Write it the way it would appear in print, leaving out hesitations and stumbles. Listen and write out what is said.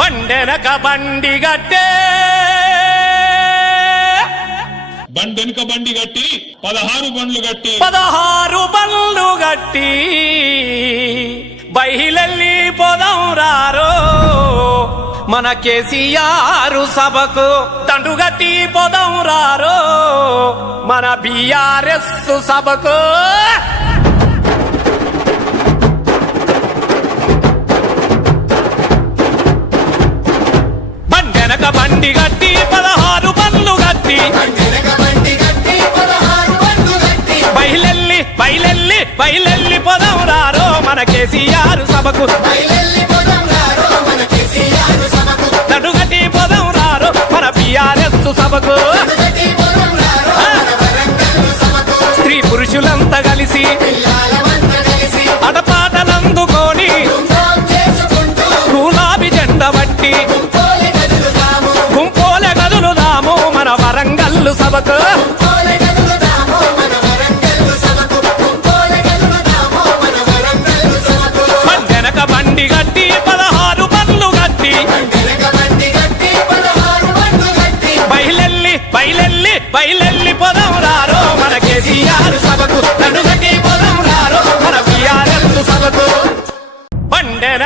బండెనక బండి గట్టే బండెనక బండి గట్టి 16 బండ్లు గట్టి 16 బండ్లు గట్టి బయలెల్లి పోదాం రారో మన కేసీఆర్ సభకు దండుగట్టి పోదాం రారో మన బీఆర్ఎస్ సభకు బండెనక బండి గట్టి 16 బండ్లు గట్టి బయలెల్లి పోదాం రారో మన కేసీఆర్ సభకు దండుగట్టి పోదాం రారో మన బీఆర్ఎస్ సభకు స్త్రీ పురుషులంతా కలిసి అడపాటలందుకొని గులాబీ జెండ బట్టి గుంపోలే కదులుదాము మన వరంగల్లు సభకు బండెనక బండి గట్టి 16 బండ్లు గట్టి బయలెల్లి పోదాం రారో మన కేసీఆర్ సభకు దండుగట్టి పోదాం రారో మన బీఆర్ఎస్ సభకు బండెన